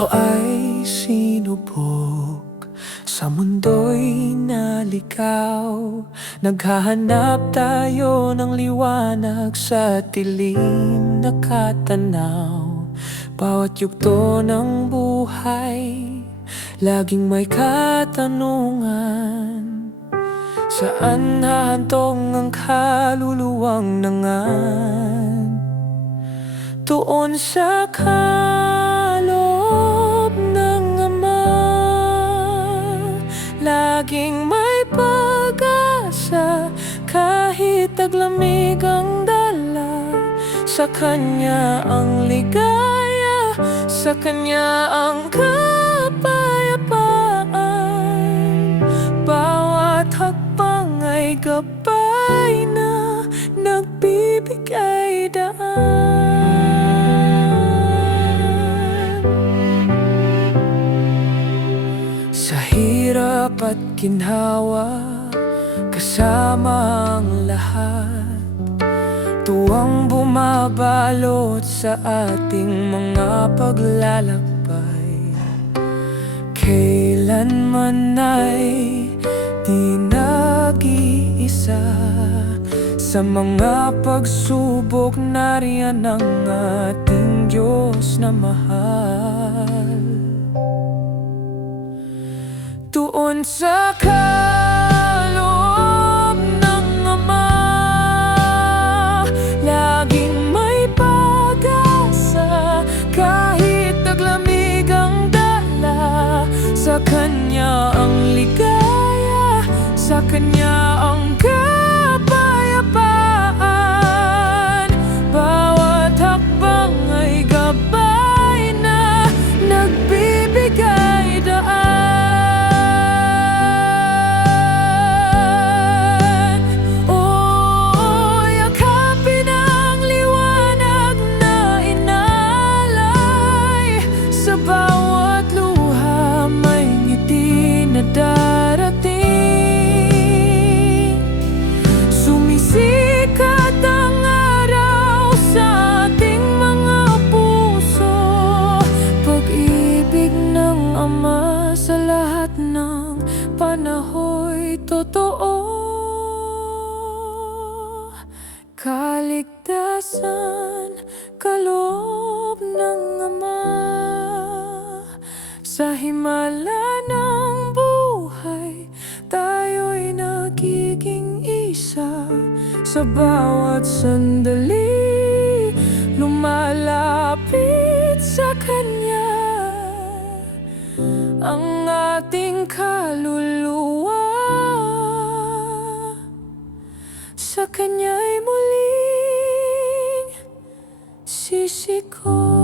Ikaw ay sinubok sa mundo'y naligaw. Naghahanap tayo ng liwanag sa dilim na katanaw. Bawat yugto ng buhay, laging may katanungan. Saan hahantong ang kaluluwang nangan? Doon sa kaloob ng Ama, laging may pag-asa. Kahit taglamig ang dala, sa Kanya ang ligaya, sa Kanya ang kapayapaan. Bawat hakbang ay gabay na nagbibigay daan. Sa hirap at ginhawa, kasama ang lahat. Tuwang bumabalot sa ating mga paglalakbay. Kailanman ay di nag-iisa. Sa mga pagsubok, nariyan ang ating Diyos na mahal. Doon sa kaloob ng Ama, laging may pag-asa. Kahit taglamig ang dala, sa Kanya ang ligaya, sa Kanya ang kapayapaan. Bawat hakbang ay gabay na nagbibigay daan. Darating, sumisikat ang araw sa ating mga puso. Pag-ibig ng Ama sa lahat ng panahoy totoo. Kaligtasan, kaloob ng Ama. Sa himala ng buhay, tayo'y nagiging isa. Sa bawat sandali, lumalapit sa Kanya ang ating kaluluwa. Sa Kanya'y muling sisikot.